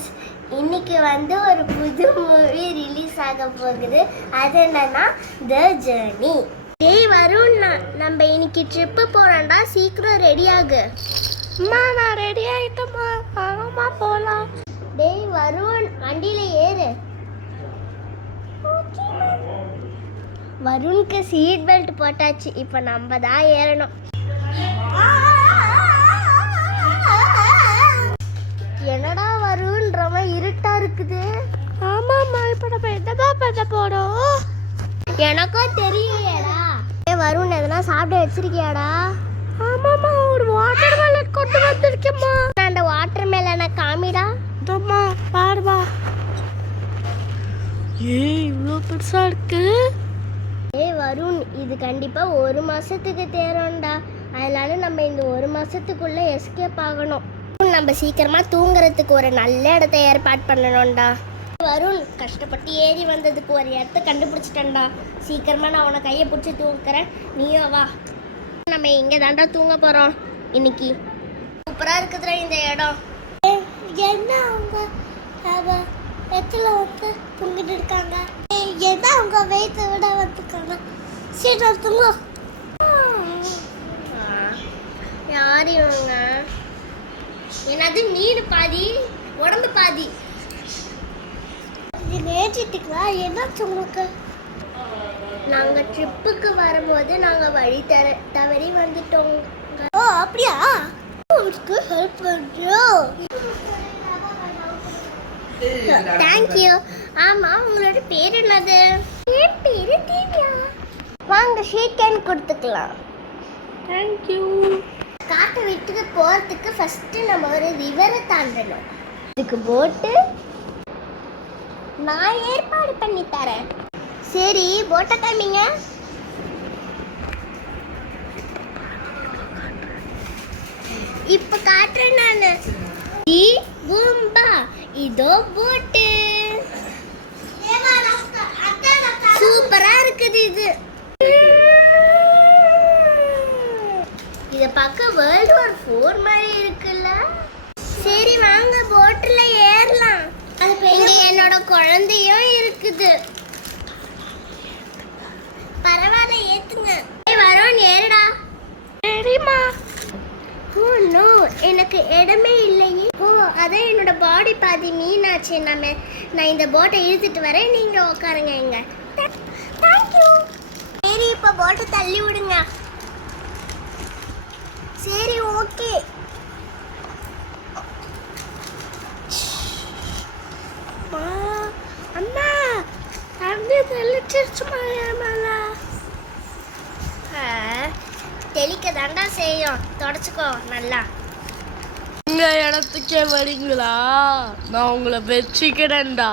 Friends, இன்னைக்கு ஒரு புது மூவி ரிலீஸ் ஆக போகுது. அது என்னன்னா த ஜர்னி. டேய் வருண், நம்ம இன்னைக்கு ட்ரிப்பு போறோம்டா, சீக்கிரம் ரெடி ஆகு. அம்மா நான் ரெடி ஆயிட்டேம்மா, வாங்கம்மா போகலாம். டேய் வருண், வண்டியில ஏறு. வருணுக்கு சீட் பெல்ட் போட்டாச்சு, இப்போ நம்ம தான் ஏறணும். என்னடா வருன்றவன் இருட்டா இருக்குது. ஆமாம்மா, இப்போ நம்ம என்னப்பா பண்ண போறோம்? எனக்கும் தெரியலையேடா. வருண், எதனா சாப்பிட வச்சிருக்கியாடா? ஆமாம்மா, ஒரு வாட்டர் மெலன் கொண்டு வந்திருக்கேம்மா. அந்த வாட்டர் மெலனை காமிடா. இதம்மா பாருமா. ஏய், இவ்வளோ பெருசா இருக்கு. ஏய் வருண், இது கண்டிப்பா 1 மாசத்துக்கு தேரோம்டா. அதனால நம்ம இந்த 1 மாசத்துக்குள்ள எஸ்கேப் ஆகணும். நம்ம சீக்கிரமா தூங்குறதுக்கு ஒரு நல்ல இடத்த ஏற்பாடு பண்ணணும்டா. வருண், கஷ்டப்பட்டு ஏறி வந்ததுக்கு ஒரு இடத்த கண்டுபிடிச்சிட்டேன்டா. சீக்கிரமா நான் உன கையை பிடிச்சி தூங்குறேன், நீயும் வா. நம்ம இங்கே தாண்டா தூங்க போறோம் இன்னைக்கு. சூப்பரா இருக்குதுடா இந்த இடம். என்ன அவங்க எத்துல தூங்கிட்டு இருக்காங்க? என்ன அவங்க வெயிட்ட விட வந்துருக்காங்க? சீக்கிரம் தூங்க. யார் இவங்க? என்னது நீடு பாதி உடம்பு பாதி. நேற்றிட்டுங்களா? என்னாச்சு உங்களுக்கு? நாங்கள் ட்ரிப்புக்கு வரும்போது நாங்கள் வழி தவறி வந்துட்டோம். ஓ அப்படியா? உங்களுக்கு ஹெல்ப் பண்ணுறோம். தேங்க்யூ. ஆமாம், உங்களோட பேர் என்னது? என் பேர் திவ்யா. வாங்க ஷேக் ஹேண்ட் கொடுத்துக்கலாம். தேங்க்யூ. காட்டை விட்டுட்டு போகிறதுக்கு ஃபஸ்ட்டு நம்ம ஒரு ரிவரை தாண்டணும். இதுக்கு போட்டு நான் ஏற்பாடு பண்ணி தரேன். சரி, போட்டை காமிங்க. இப்போ காட்டுறேன் நான். பூம்பா, இதோ போட்டு. சூப்பரா இருக்குது இது. இத பார்க்க வேர்ல்ட் வார் 4 மாதிரி இருக்குல்ல. சரி வாங்க, போட்ல ஏறலாம். இங்க என்னோட குழந்தையும் இருக்குது. பரவாயில்ல, ஏத்துங்க. வருண் ஏறுடா. சரிம்மா. ஓ நோ, எனக்கு இடமே இல்லையே. ஓ அதான் என்னோட பாடி பாதி மீனாச்சு. நான் இந்த போட்டை இழுத்துட்டு வரேன், நீங்க உட்காருங்க இங்க. தேங்க்யூ. சரி, இப்போ போட்டை தள்ளி விடுங்க. சரி, ஓகே. அம்மா, தண்ணி தெளிச்சிருச்சுமா என் மேல. தெளிக்க தாண்டா செய்யும், தொடச்சுக்கோ நல்லா. இந்த இடத்துக்கே வரீங்களா? நான் உங்களை வச்சுக்கிறேன்டா.